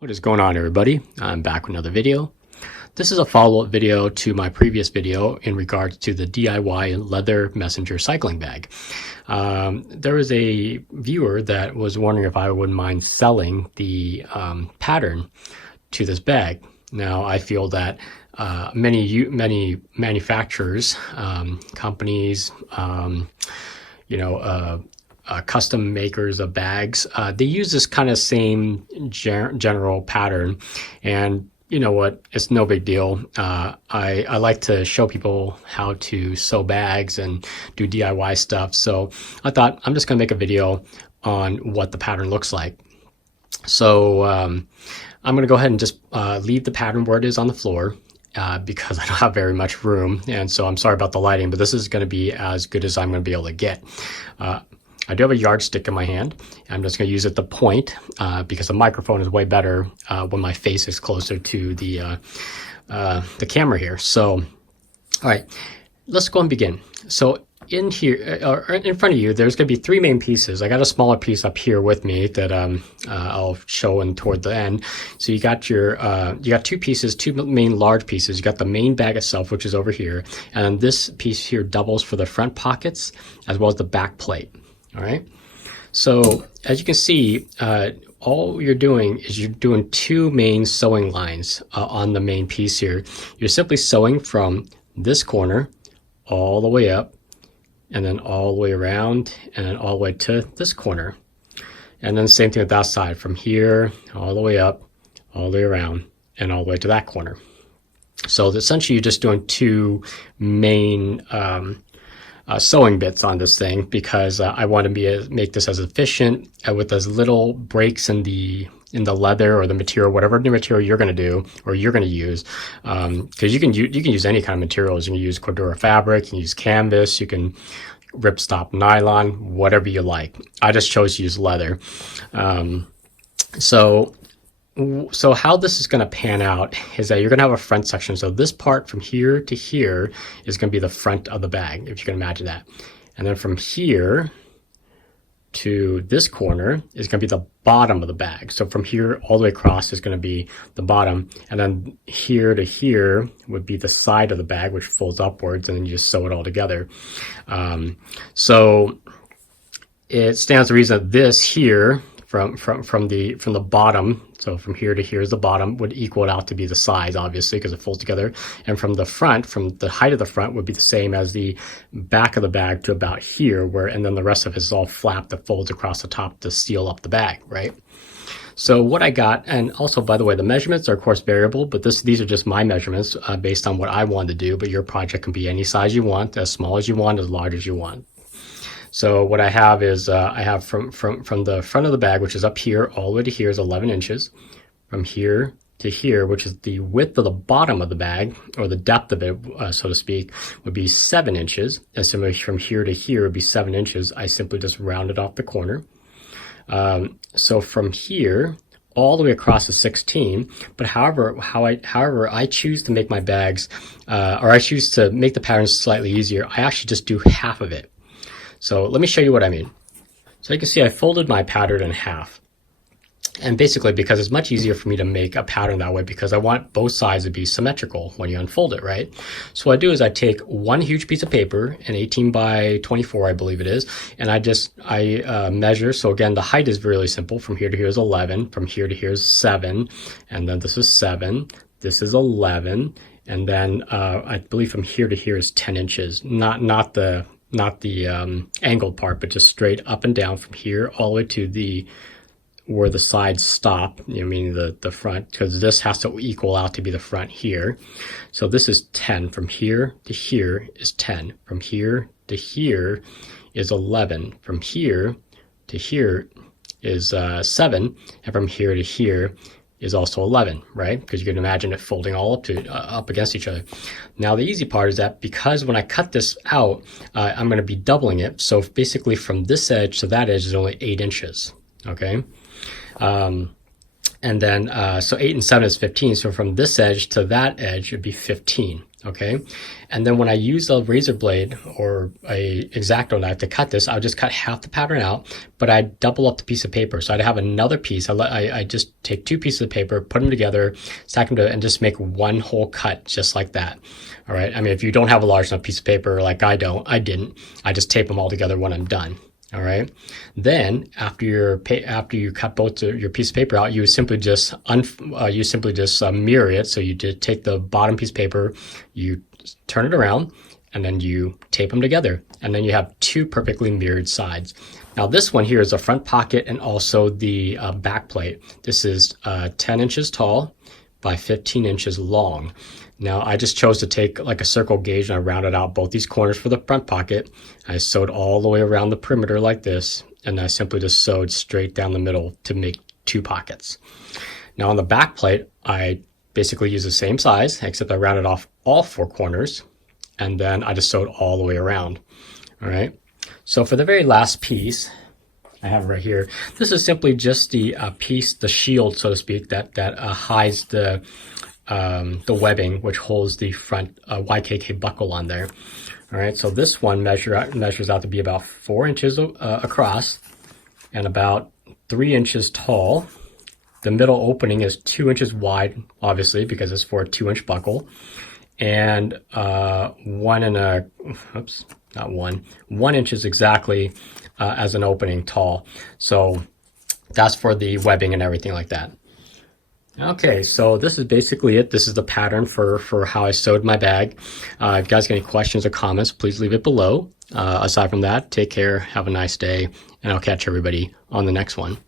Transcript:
What is going on, everybody? I'm back with another video. This is a follow-up video to my previous video in regards to the DIY leather messenger cycling bag. There was a viewer that was wondering if I wouldn't mind selling the pattern to this bag. Now, I feel that many manufacturers, companies, custom makers of bags, they use this kind of same general pattern. And you know what, it's no big deal. I like to show people how to sew bags and do DIY stuff. So I thought I'm just gonna make a video on what the pattern looks like. So I'm gonna go ahead and just leave the pattern where it is on the floor. Because I don't have very much room, and so I'm sorry about the lighting, but this is going to be as good as I'm going to be able to get. I do have a yardstick in my hand. I'm just going to use it to point because the microphone is way better when my face is closer to the camera here. So, all right, let's go and begin. So in here, or in front of you, there's going to be three main pieces. I got a smaller piece up here with me that I'll show in toward the end. So you got you got two pieces, two main large pieces. You got the main bag itself, which is over here, and then this piece here doubles for the front pockets as well as the back plate. All right. So as you can see, all you're doing is you're doing two main sewing lines on the main piece here. You're simply sewing from this corner all the way up, and then all the way around, and then all the way to this corner. And then same thing with that side, from here, all the way up, all the way around, and all the way to that corner. So essentially you're just doing two main sewing bits on this thing because I want to make this as efficient with as little breaks in the leather or the material, whatever new material you're going to do or you're going to use, because you can use any kind of materials. You can use Cordura fabric, you can use canvas, you can ripstop nylon, whatever you like. I just chose to use leather. So how this is going to pan out is that you're going to have a front section. So this part from here to here is going to be the front of the bag, if you can imagine that. And then from here to this corner is going to be the bottom of the bag. So from here all the way across is going to be the bottom, and then here to here would be the side of the bag, which folds upwards, and then you just sew it all together. So it stands to reason that this here from the bottom, so from here to here is the bottom, would equal it out to be the size, obviously, because it folds together. And from the front, from the height of the front, would be the same as the back of the bag to about here, and then the rest of it is all flap that folds across the top to seal up the bag, right? So what I got, and also, by the way, the measurements are of course variable, but these are just my measurements based on what I want to do, but your project can be any size you want, as small as you want, as large as you want. So what I have is I have from the front of the bag, which is up here, all the way to here is 11 inches. From here to here, which is the width of the bottom of the bag, or the depth of it, so to speak, would be 7 inches. And similarly, from here to here would be 7 inches. I simply just rounded off the corner. So from here all the way across is 16. But however I choose to make my bags, or I choose to make the patterns slightly easier, I actually just do half of it. So let me show you what I mean. So you can see I folded my pattern in half. And basically because it's much easier for me to make a pattern that way, because I want both sides to be symmetrical when you unfold it, right? So what I do is I take one huge piece of paper, an 18 by 24, I believe it is, and I measure. So again, the height is really simple. From here to here is 11, from here to here is 7, and then this is 7, this is 11, and then I believe from here to here is 10 inches, not the angled part, but just straight up and down from here all the way to where the sides stop, meaning the front, because this has to equal out to be the front here. So this is 10. From here to here is 10. From here to here is 11. From here to here is 7. And from here to here is also 11, right? Because you can imagine it folding all up against each other. Now the easy part is that because when I cut this out, I'm going to be doubling it. So basically from this edge to that edge is only 8 inches, okay? And then, so 8 and 7 is 15. So from this edge to that edge would be 15. Okay. And then when I use a razor blade or a X-Acto knife to cut this, I would just cut half the pattern out, but I double up the piece of paper. So I'd have another piece. I just take two pieces of paper, put them together, stack them together, and just make one whole cut just like that. All right. I mean, if you don't have a large enough piece of paper like I didn't, I just tape them all together when I'm done. All right. Then after you cut both your piece of paper out, you simply just mirror it. So you just take the bottom piece of paper, you turn it around, and then you tape them together, and then you have two perfectly mirrored sides. Now this one here is a front pocket and also the back plate. This is 10 inches tall by 15 inches long. Now I just chose to take like a circle gauge and I rounded out both these corners for the front pocket. I sewed all the way around the perimeter like this, and I simply just sewed straight down the middle to make two pockets. Now on the back plate, I basically used the same size, except I rounded off all four corners, and then I just sewed all the way around. All right. So for the very last piece, I have it right here. This is simply just the piece, the shield, so to speak, that hides the webbing, which holds the front YKK buckle on there. All right, so this one measures out to be about 4 inches across and about 3 inches tall. The middle opening is 2 inches wide, obviously, because it's for a 2-inch buckle, and 1 inch is exactly as an opening tall. So that's for the webbing and everything like that. Okay, so this is basically it. This is the pattern for how I sewed my bag. If you guys got any questions or comments, please leave it below. Aside from that, take care, have a nice day, and I'll catch everybody on the next one.